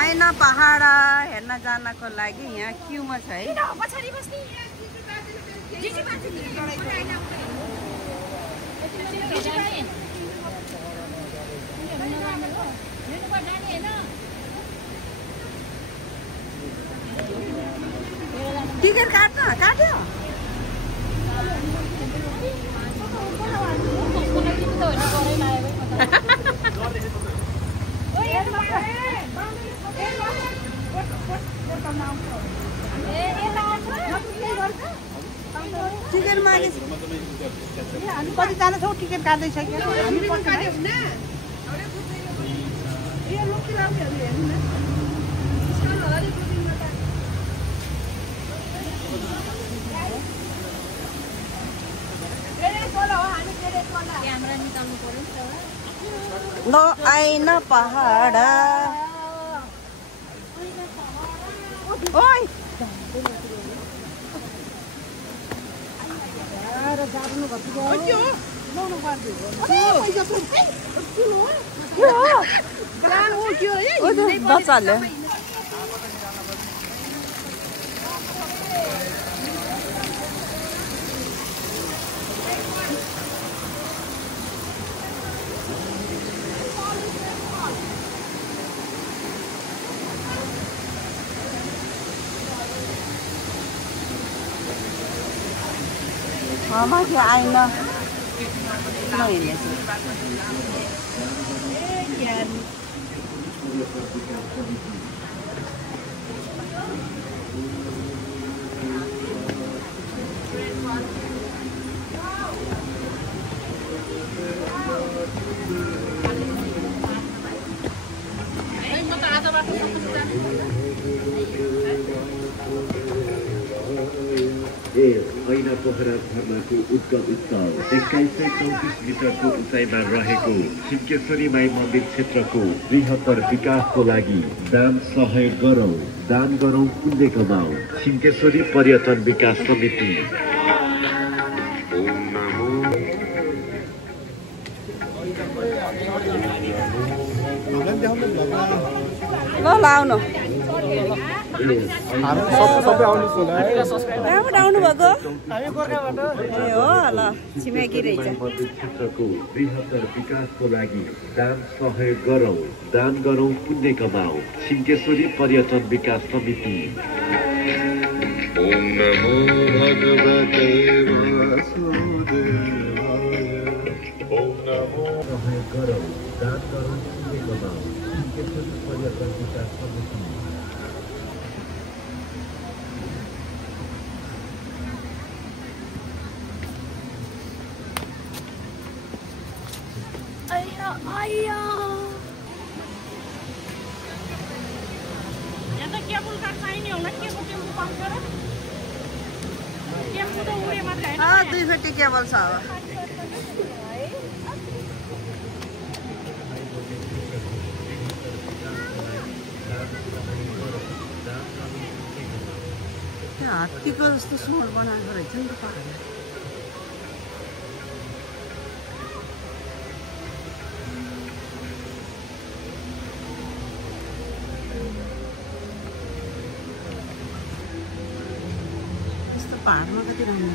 आइन पहाड हेर्न जानको लागि यहाँ क्युमा छ है। टिकट काट्यो टिकट मागे कतिजना छौ टिकट काट्दैसक्यो न आइन पहाड ओइ बच्चाले माथि आइन नहेर्नेछु ऐना पोखरा धर्माको उद्गम स्थल 2134 मिटरको उचाइमा रहेको सिंहेश्वरी माई मन्दिर क्षेत्रको बृहत्तर विकासको लागि दान सहयोग गरौँ, दान गरौँ, पुण्य कमाऊ। सिंहेश्वरी पर्यटन विकास समिति। ल आउनु कहाँबाट आउनु भएको ए हो ल छिमेकी रहेछ क्षेत्रको बृहत्तर विकासको लागि दान सहयोग गरौँ, दान गरौँ, पुण्य कमाऊ। सिंहेश्वरी पर्यटन विकास समिति। ओम नमो भगवते वासुदेवाय। ओम नमो सहयोग गरौँ, दान गरौँ, पुण्य कमाऊ। सिंहेश्वरी पर्यटन विकास समिति। दुईवटी केबल छ अब हात्तीको जस्तो स्वर बनाएको रहेछ नि त पहाड यस्तो पहाडमा कति राम्रो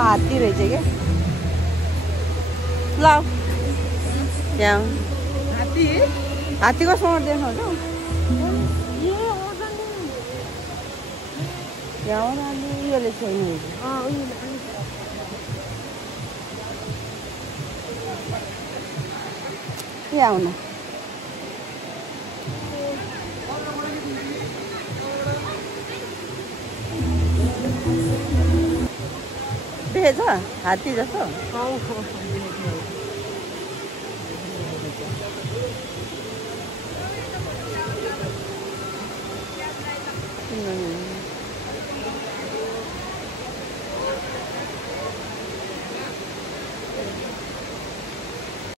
हात्ती रहेछ क्या ल यहाँ हात्ती कस्तो देखाउँछ यसले छैन यहाँ आउनु देखेछ हात्ती जस्तो